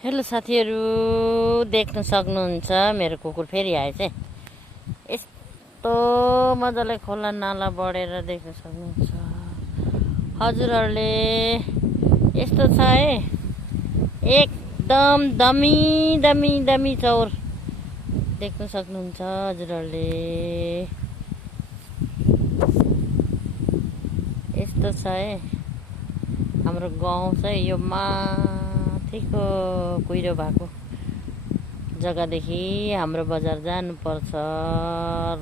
Hello साथीहरू, देख्न सक्नुहुन्छ मेरो कुकुर फेरि आएछ है। यस्तो मजाले खोला नाला बढेर देख्न सक्नुहुन्छ हजुरहरूले। यस्तो छ है, एकदम दमी दमी दमी चौर देख्न सक्नुहुन्छ हजुरहरूले। यस्तो छ है हाम्रो गाउँ चाहिँ यो माथिको कुहिरो भएको जग्गादेखि हाम्रो बजार जानुपर्छ।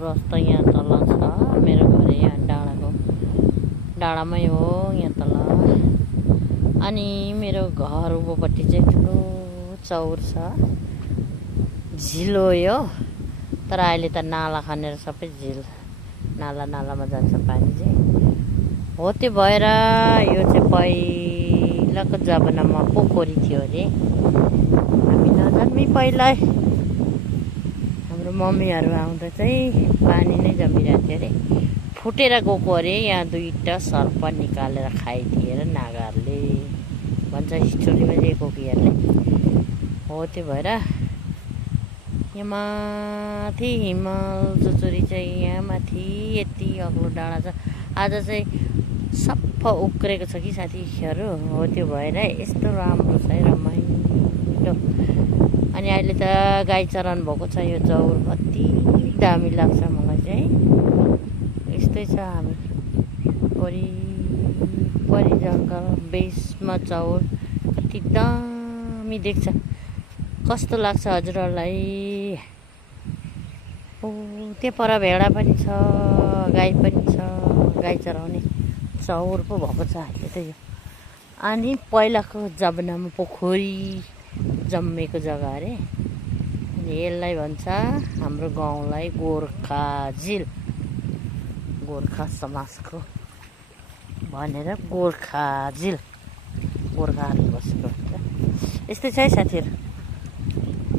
रस्ता यहाँ तल छ, मेरो घर यहाँ डाँडामै हो यहाँ तल। अनि मेरो घर उँभोपट्टि चाहिँ ठुलो चौर छ, झिल हो यो। तर अहिले त नाला खनेर सबै झिल नालामा जान्छ पानी चाहिँ हो। त्यो भएर यो चाहिँ पहिलाको जमानामा पोखरी थियो अरे। हामी नजन्मी पहिला हाम्रो मम्मीहरू आउँदा चाहिँ पानी नै जमिरहेको थियो अरे, फुटेर गएको अरे। यहाँ दुईवटा सर्प निकालेर खाइदिएर नागाहरूले भन्छ स्टोरीमा दिएको किहरूले हो। त्यो भएर यहाँ माथि हिमाल चुचुरी चाहिँ यहाँ माथि यति अग्लो डाँडा छ। आज चाहिँ सफा उक्रेको छ कि साथीहरू हो। त्यो भएर यस्तो राम्रो छ है, रमाइलो। अनि अहिले त गाई चरान भएको छ यो चौर, कति दामी लाग्छ मलाई चाहिँ। यस्तै छ हामी वरिपरि जङ्गल बेसमा चौर, कति दामी देख्छ। कस्तो लाग्छ हजुरहरूलाई? ओ त्यो पर भेडा पनि छ, गाई पनि छ, गाई चराउने चौर पो भएको छ अहिले त यो। अनि पहिलाको जमानामा पोखरी जम्मेको जग्गा अरे। अनि यसलाई भन्छ हाम्रो गाउँलाई गोर्खा झिल, गोर्खा समाजको भनेर गोर्खा झिल, गोर्खाहरू बसेको भन्छ। यस्तै छ है साथीहरू,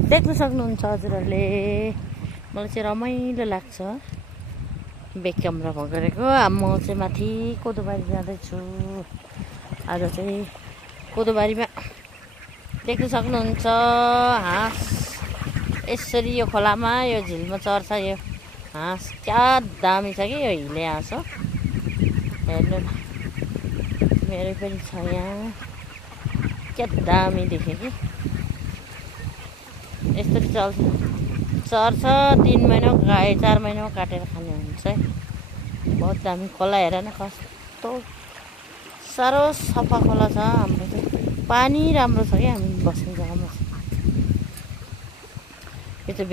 देख्न सक्नुहुन्छ हजुरहरूले। मलाई चाहिँ रमाइलो लाग्छ ब्याक क्यामेरामा गरेको। म चाहिँ माथि कोदोबारी जाँदैछु। आज चाहिँ कोदोबारीमा देख्न सक्नुहुन्छ हाँस यसरी यो खोलामा यो झिलमा चर्छ। यो हाँस क्या दामी छ कि यो हिले हाँस हो। हेर्नु न, मेरै पनि छ यहाँ, क्या दामी देख्यो कि। यस्तो चर्छ 3 महिना 4 महिनामा काटेर खाने हुन्छ है। बहुत दामी खोला, हेर न कस्तो साह्रो सफा खोला छ हाम्रो चाहिँ। पानी राम्रो छ क्या हामी बस्ने जग्गामा। यो चाहिँ